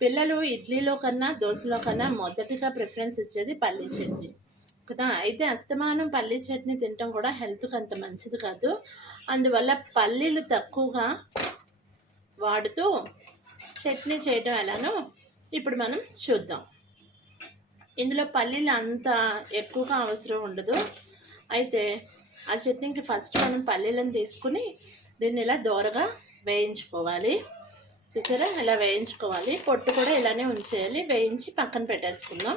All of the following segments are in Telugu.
పిల్లలు ఇడ్లీలో కన్నా దోశలో కన్నా మొదటిగా ప్రిఫరెన్స్ ఇచ్చేది పల్లీ చట్నీ కదా. అయితే అస్తమానం పల్లీ చట్నీ తినటం కూడా హెల్త్కి అంత మంచిది కాదు. అందువల్ల పల్లీలు తక్కువగా వాడుతూ చట్నీ చేయటం ఎలానో ఇప్పుడు మనం చూద్దాం. ఇందులో పల్లీలు అంత ఎక్కువగా అవసరం ఉండదు. అయితే ఆ చట్నీకి ఫస్ట్ మనం పల్లీలను తీసుకుని దీన్ని ఇలా దోరగా వేయించుకోవాలి. చూసారా, ఇలా వేయించుకోవాలి. పొట్టు కూడా ఇలానే ఉంచేయాలి. వేయించి పక్కన పెట్టేసుకుందాం.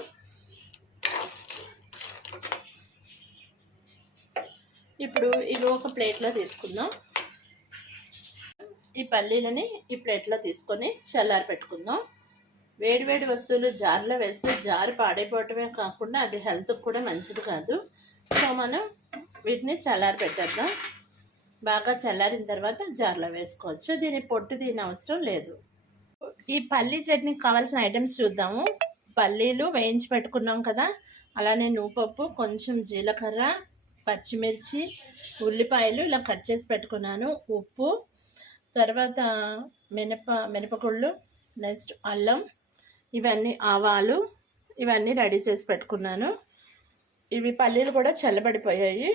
ఇప్పుడు ఇవి ఒక ప్లేట్లో తీసుకుందాం. ఈ పల్లీలని ఈ ప్లేట్లో తీసుకొని చల్లారి పెట్టుకుందాం. వేడివేడి వస్తువులు జారులో వేస్తే జారు పాడైపోవటమే కాకుండా అది హెల్త్కి కూడా మంచిది కాదు. సో మనం వీటిని చల్లారి పెట్టేద్దాం. బాగా చల్లారిన తర్వాత జార్లో వేసుకోవచ్చు. దీని పొట్టు దీని అవసరం లేదు. ఈ పల్లీ చట్నీకి కావాల్సిన ఐటమ్స్ చూద్దాము. పల్లీలు వేయించి పెట్టుకున్నాం కదా, అలానే నువ్వుపప్పు, కొంచెం జీలకర్ర, పచ్చిమిర్చి, ఉల్లిపాయలు ఇలా కట్ చేసి పెట్టుకున్నాను, ఉప్పు, తర్వాత మినపగుళ్ళు, నెక్స్ట్ అల్లం, ఇవన్నీ ఆవాలు, ఇవన్నీ రెడీ చేసి పెట్టుకున్నాను. ఇవి పల్లీలు కూడా చల్లబడిపోయాయి.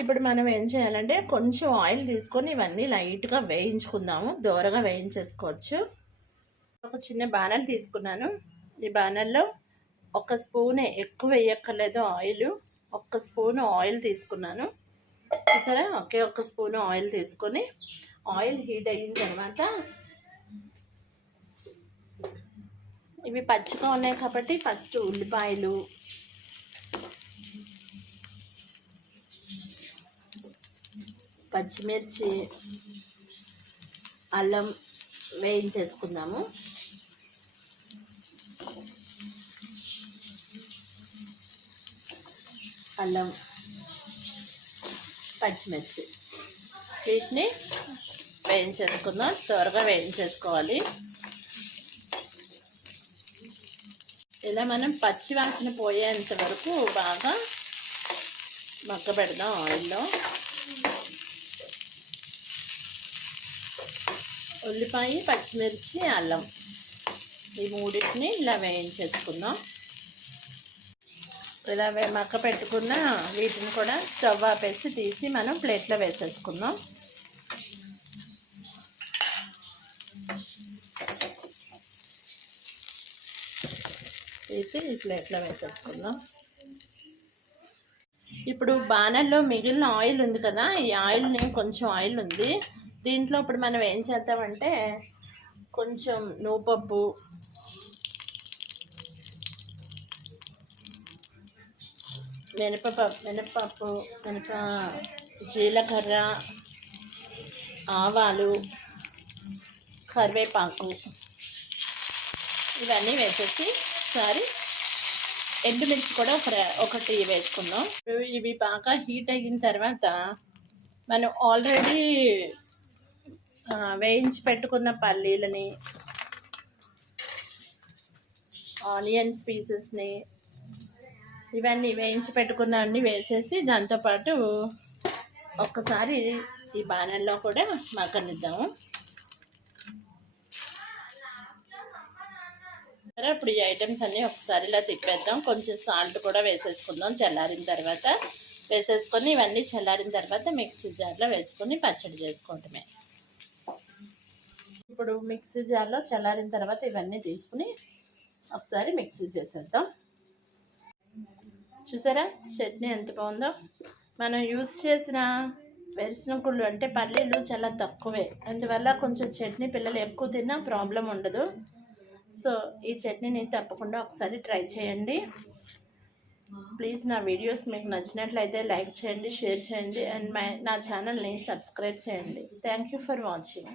ఇప్పుడు మనం ఏం చేయాలంటే కొంచెం ఆయిల్ తీసుకొని ఇవన్నీ లైట్గా వేయించుకుందాము. దోరగా వేయించేసుకోవచ్చు. ఒక చిన్న బాణలు తీసుకున్నాను. ఈ బాణల్లో ఒక స్పూనే, ఎక్కువ వేయక్కర్లేదు ఆయిల్. ఒక్క స్పూన్ ఆయిల్ తీసుకున్నాను. సరే, ఒక స్పూన్ ఆయిల్ తీసుకొని ఆయిల్ హీట్ అయిన తర్వాత ఇవి పచ్చిగా ఉన్నాయి కాబట్టి ఫస్ట్ ఉల్లిపాయలు, పచ్చిమిర్చి, అల్లం వేయించేసుకుందాము. అల్లం, పచ్చిమిర్చి వీటిని వేయించేసుకుందాం. త్వరగా వేయించేసుకోవాలి. ఇలా మనం పచ్చి వాసన పోయేంత వరకు బాగా మగ్గ పెడదాం ఆయిల్లో. ఉల్లిపాయ, పచ్చిమిర్చి, అల్లం ఈ మూడింటిని ఇలా వేయించేసుకుందాం. ఇలా మక్క పెట్టుకున్న వీటిని కూడా స్టవ్ ఆపేసి తీసి మనం ప్లేట్లో వేసేసుకుందాం. తీసి ఈ ప్లేట్లో వేసేసుకుందాం. ఇప్పుడు బాణల్లో మిగిలిన ఆయిల్ ఉంది కదా, ఈ ఆయిల్ని కొంచెం ఆయిల్ ఉంది దీంట్లో. ఇప్పుడు మనం ఏం చేద్దామంటే కొంచెం నువ్వుపప్పు, మినపప్పు, జీలకర్ర, ఆవాలు, కరివేపాకు ఇవన్నీ వేసేసి ఒకసారి ఎండుమిర్చి కూడా ఒకటి వేసుకుందాం. ఇవి బాగా హీట్ అయిన తర్వాత మనం ఆల్రెడీ వేయించి పెట్టుకున్న పల్లీలని, ఆనియన్స్ పీసెస్ని, ఇవన్నీ వేయించి పెట్టుకున్నవన్నీ వేసేసి దాంతోపాటు ఒక్కసారి ఈ బాణల్లో కూడా మగ్గనిద్దాము. సరే, ఇప్పుడు ఈ ఐటమ్స్ అన్నీ ఒకసారి ఇలా తిప్పేద్దాం. కొంచెం సాల్ట్ కూడా వేసేసుకుందాం. చల్లారిన తర్వాత వేసేసుకొని ఇవన్నీ చల్లారిన తర్వాత మిక్సీ జార్లో వేసుకొని పచ్చడి చేసుకోవటమే. ఇప్పుడు మిక్సీ జార్లో చల్లారిన తర్వాత ఇవన్నీ తీసుకుని ఒకసారి మిక్సీ చేసేద్దాం. చూసారా చట్నీ ఎంత బాగుందో. మనం యూస్ చేసిన వేరుశనగుళ్ళు అంటే పల్లీలు చాలా తక్కువే, అందువల్ల కొంచెం చట్నీ పిల్లలు ఎక్కువ తిన్నా ప్రాబ్లం ఉండదు. సో ఈ చట్నీని తప్పకుండా ఒకసారి ట్రై చేయండి. ప్లీజ్ నా వీడియోస్ మీకు నచ్చినట్లయితే లైక్ చేయండి, షేర్ చేయండి అండ్ నా ఛానల్ని సబ్స్క్రైబ్ చేయండి. Thank you for watching.